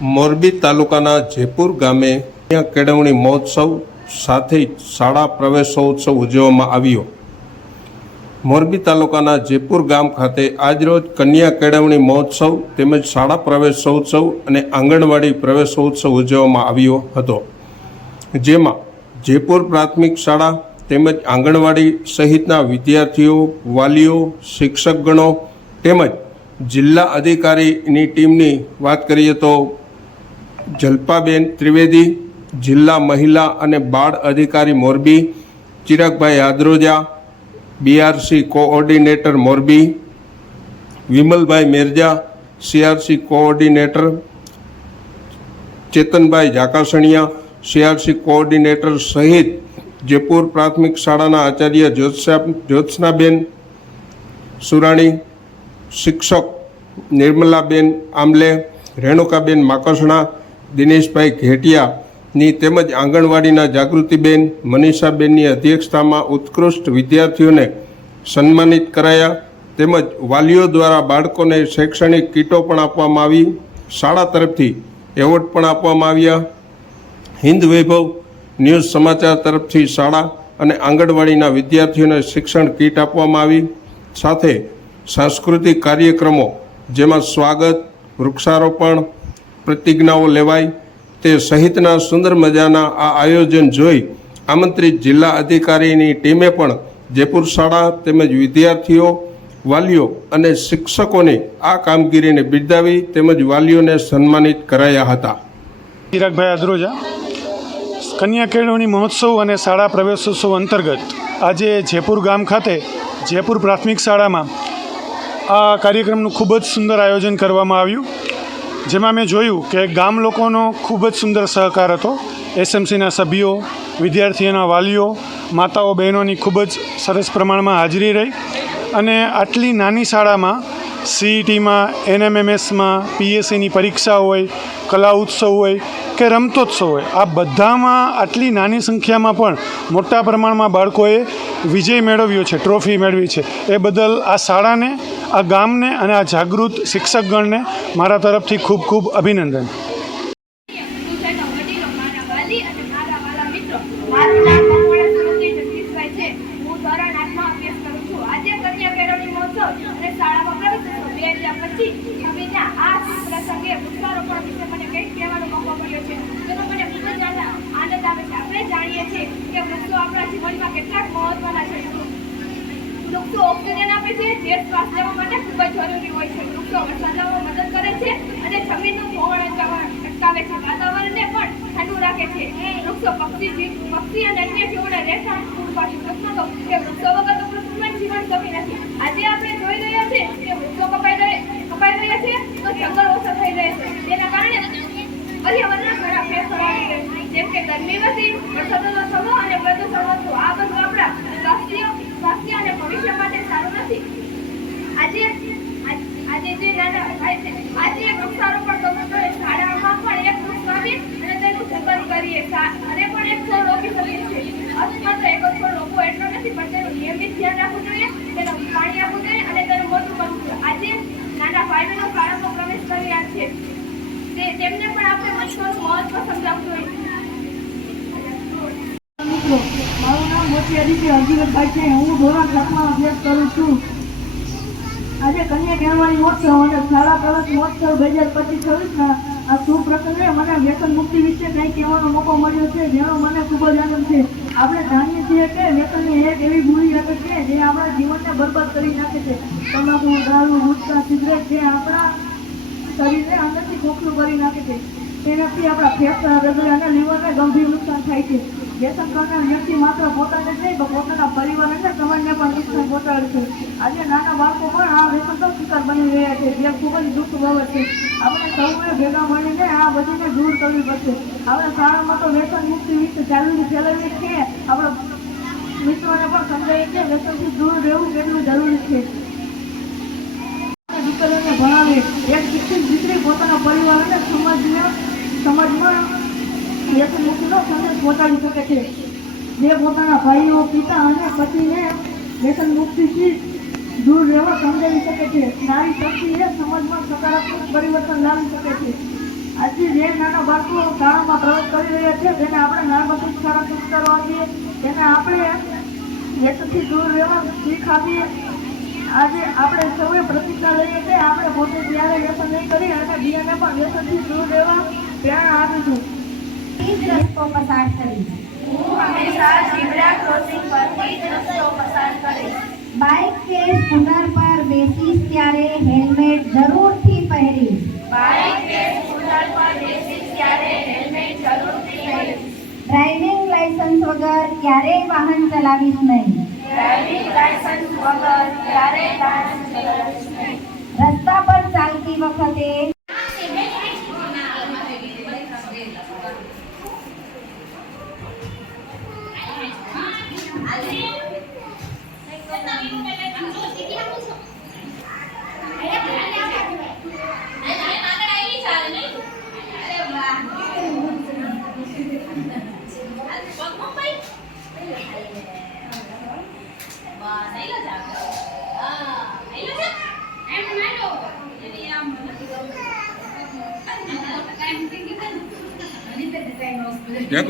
મોરબી તાલુકાના જેપુર ગામે કન્યા કેળવણી મહોત્સવ સાથે શાળા પ્રવેશોત્સવ ઉજવવામાં આવ્યો। મોરબી તાલુકાના જેપુર ગામ ખાતે આજરોજ કન્યા કેળવણી મહોત્સવ તેમજ શાળા પ્રવેશોત્સવ અને આંગણવાડી પ્રવેશોત્સવ ઉજવવામાં આવ્યો હતો, જેમાં જેપુર પ્રાથમિક શાળા તેમજ આંગણવાડી સહિતના વિદ્યાર્થીઓ, વાલીઓ, શિક્ષકગણો તેમજ જિલ્લા અધિકારીની ટીમની વાત કરીએ તો જલ્પાબેન ત્રિવેદી, જિલ્લા મહિલા અને બાળ અધિકારી Morbi Chiragbhai Hadroja, BRC coordinator Morbi Vimalbhai Merja, CRC coordinator Chetanbhai Jakasaniya, CRC coordinator સહિત જેપુર પ્રાથમિક શાળાના આચાર્ય જ્યોત્સનાબેન સુરાણી, શિક્ષક નિર્મલાબેન આમલે, રેણુકાબેન માકસણા, દિનેશભાઈ ઘેટિયાની તેમજ આંગણવાડીના જાગૃતિબેન મનીષાબેનની અધ્યક્ષતામાં ઉત્કૃષ્ટ વિદ્યાર્થીઓને સન્માનિત કરાયા તેમજ વાલીઓ દ્વારા બાળકોને શૈક્ષણિક કીટો પણ આપવામાં આવી। શાળા તરફથી એવોર્ડ પણ આપવામાં આવ્યા। હિન્દ વૈભવ ન્યૂઝ સમાચાર તરફથી શાળા અને આંગણવાડીના વિદ્યાર્થીઓને શિક્ષણ કીટ આપવામાં આવી। સાથે સાંસ્કૃતિક કાર્યક્રમો જેમાં સ્વાગત, વૃક્ષારોપણ, પ્રતિજ્ઞાઓ લેવાય તે સહિતના સુંદર મજાના આ આયોજન જોઈ આમંત્રિત જિલ્લા અધિકારીની ટીમે પણ જેપુર શાળા તેમજ વિદ્યાર્થીઓ, વાલીઓ અને શિક્ષકોની આ કામગીરીને બિરદાવી તેમજ વાલીઓને સન્માનિત કરાયા હતા। ચિરાગભાઈ હાદરોજા, કન્યા કેળવણી મહોત્સવ અને શાળા પ્રવેશોત્સવ અંતર્ગત આજે જેપુર ગામ ખાતે જેપુર પ્રાથમિક શાળામાં આ કાર્યક્રમનું ખૂબ જ સુંદર આયોજન કરવામાં આવ્યું, જેમાં મેં જોયું કે ગામ લોકોનો ખૂબ જ સુંદર સહકાર હતો। એસએમસીના સભ્યો, વિદ્યાર્થીઓના વાલીઓ, માતાઓ બહેનોની ખૂબ જ સરસ પ્રમાણમાં હાજરી રહી અને આટલી નાની શાળામાં સીઈટીમાં, એનએમએમએસમાં, પીએસસીની પરીક્ષા હોય, કલા ઉત્સવ હોય કે રમતોત્સવ હોય, આ બધામાં આટલી નાની સંખ્યામાં પણ મોટા પ્રમાણમાં બાળકોએ વિજય મેળવ્યો છે, ટ્રોફી મેળવી છે। એ બદલ આ શાળાને, આ ગામને અને આ જાગૃત શિક્ષકગણને મારા તરફથી ખૂબ ખૂબ અભિનંદન। વૃક્ષો ઓક્સિજન આપે છે, જે શ્વાસ લેવા માટે ખૂબ જ જરૂરી હોય છે। વૃક્ષો વરસાદ લાવવામાં મદદ કરે છે અને જમીનનું ધોવાણ અટકાવે છે, વાતાવરણને પણ ઠંડુ રાખે છે। વૃક્ષો પક્ષી અને અન્ય જીવોને રહેઠાણ પૂરું પાડે છે। કે વૃક્ષો વગર તો પૃથ્વી જીવન શક્ય નથી। આજે આપણે જોઈ રહ્યા છે કે વૃક્ષો કપાઈ રહ્યા છે તો જંગલ ઓછા થઈ રહ્યા છે, તેના કારણે પર્યાવરણના ઘણા ફેરફાર આવી રહ્યા છે, જેમ કે ગરમી વધવી, વરસાદનો સમૂહ અને પ્રદૂષણ વધવું। આ બધું આપણા સ્વાસ્થ્ય અને ભવિષ્ય માટે સારું નથી। આજે વૃક્ષારોપણ કરવું જોઈએ। શાળામાં પણ એક વૃક્ષ વાવી અને તેનું જતન કરીએ અને પણ એક છોડ રોપી શકીએ છીએ। માત્ર એક જ છોડ રોપવો એટલો નથી, પણ તેનું નિયમિત ધ્યાન રાખવું જોઈએ, તેનું પાણી આપવું જોઈએ અને તેનું મોટું કરવું જોઈએ। આજે નાના ભાઈઓ શાળામાં પ્રવેશ કરી રહ્યા છે, તેમને પણ આપણે વૃક્ષોનું મહત્વ સમજાવવું જોઈએ। મારું નામ મોટી અધિકારી હરજીવનભાઈ છે। હું ધોરણ 7માં અભ્યાસ કરું છું। આજે કન્યા કેળવણી મહોત્સવ અને શાળા પ્રવેશ મહોત્સવ 2025-26ના આ શુભ પ્રસંગે મને વ્યસન મુક્તિ વિશે કંઈ કહેવાનો મોકો મળ્યો છે, જેનો મને ખૂબ જ આનંદ છે। આપણે જાણીએ છીએ કે વ્યસનની એક એવી બુરી આદત છે જે આપણા જીવનને બરબાદ કરી નાખે છે। તમાકુ, દારૂ, ગુટખા, સિગરેટ જે આપણા શરીરને અંદરથી ખોખલું કરી નાખે છે। તેનાથી આપણા ફેફસા, હૃદય અને લીવરને ગંભીર નુકસાન થાય છે। વ્યસન કરનાર વ્યક્તિ માત્ર પોતાને જ નહીં પણ પોતાના પરિવાર અને સમાજને પણ નુકસાન પહોંચાડે છે। આજે નાના બાળકો પણ આ વ્યસનનો શિકાર બની રહ્યા છે, જે ખૂબ જ દુઃખ બાબત છે। આપણે સૌએ ભેગા મળીને આ બધીને દૂર કરવી પડશે। આપણે શાળામાં તો વ્યસન મુક્તિ વિશે જાગૃતિ ફેલાવીએ છીએ, આપણા મિત્રોને પણ સમજાવીએ કે વ્યસનથી દૂર રહેવું કેટલું જરૂરી છે। દીકરીઓને ભણાવે, એક શિક્ષિત દીકરી પોતાના પરિવાર અને સમાજમાં વ્યસન મુક્તિનો સંદેશ પહોંચાડી શકે છે, જે પોતાના ભાઈઓ, પિતા અને પતિને વ્યસન મુક્તિથી દૂર રહેવા સમજાવી શકે છે। નારી શક્તિ એ સમાજમાં સકારાત્મક પરિવર્તન લાવી શકે છે। આજે જે નાના બાળકો શાળામાં પ્રવેશ કરી રહ્યા છે તેને આપણે નાનપણથી જ સારા સંસ્કારો આપીએ, તેને આપણે વ્યસનથી દૂર રહેવા શીખ આપીએ. આજે આપણે સૌએ પ્રતિજ્ઞા લઈએ કે આપણે પોતે ત્યારે વ્યસન નહીં કરી અને બીજાને પણ વ્યસનથી દૂર રહેવા પ્રેરણા આપીશું. રસ્તો પસાર કરીશ. હું હંમેશા ઝીબ્રા ક્રોસિંગ પરથી જ રસ્તો પસાર કરીશ. બાઇક કે સ્કૂટર પર બેસીશ ત્યારે હેલ્મેટ જરૂરથી પહેરીશ. બાઇક કે સ્કૂટર પર બેસીશ ત્યારે હેલ્મેટ જરૂરથી પહેરીશ. ડ્રાઇવિંગ લાયસન્સ વગર ક્યારેય વાહન ચલાવીશ નહીં. ડ્રાઇવિંગ લાયસન્સ વગર ક્યારેય વાહન ચલાવીશ નહીં. રસ્તા પર ચાલતી વખતે યાકુબ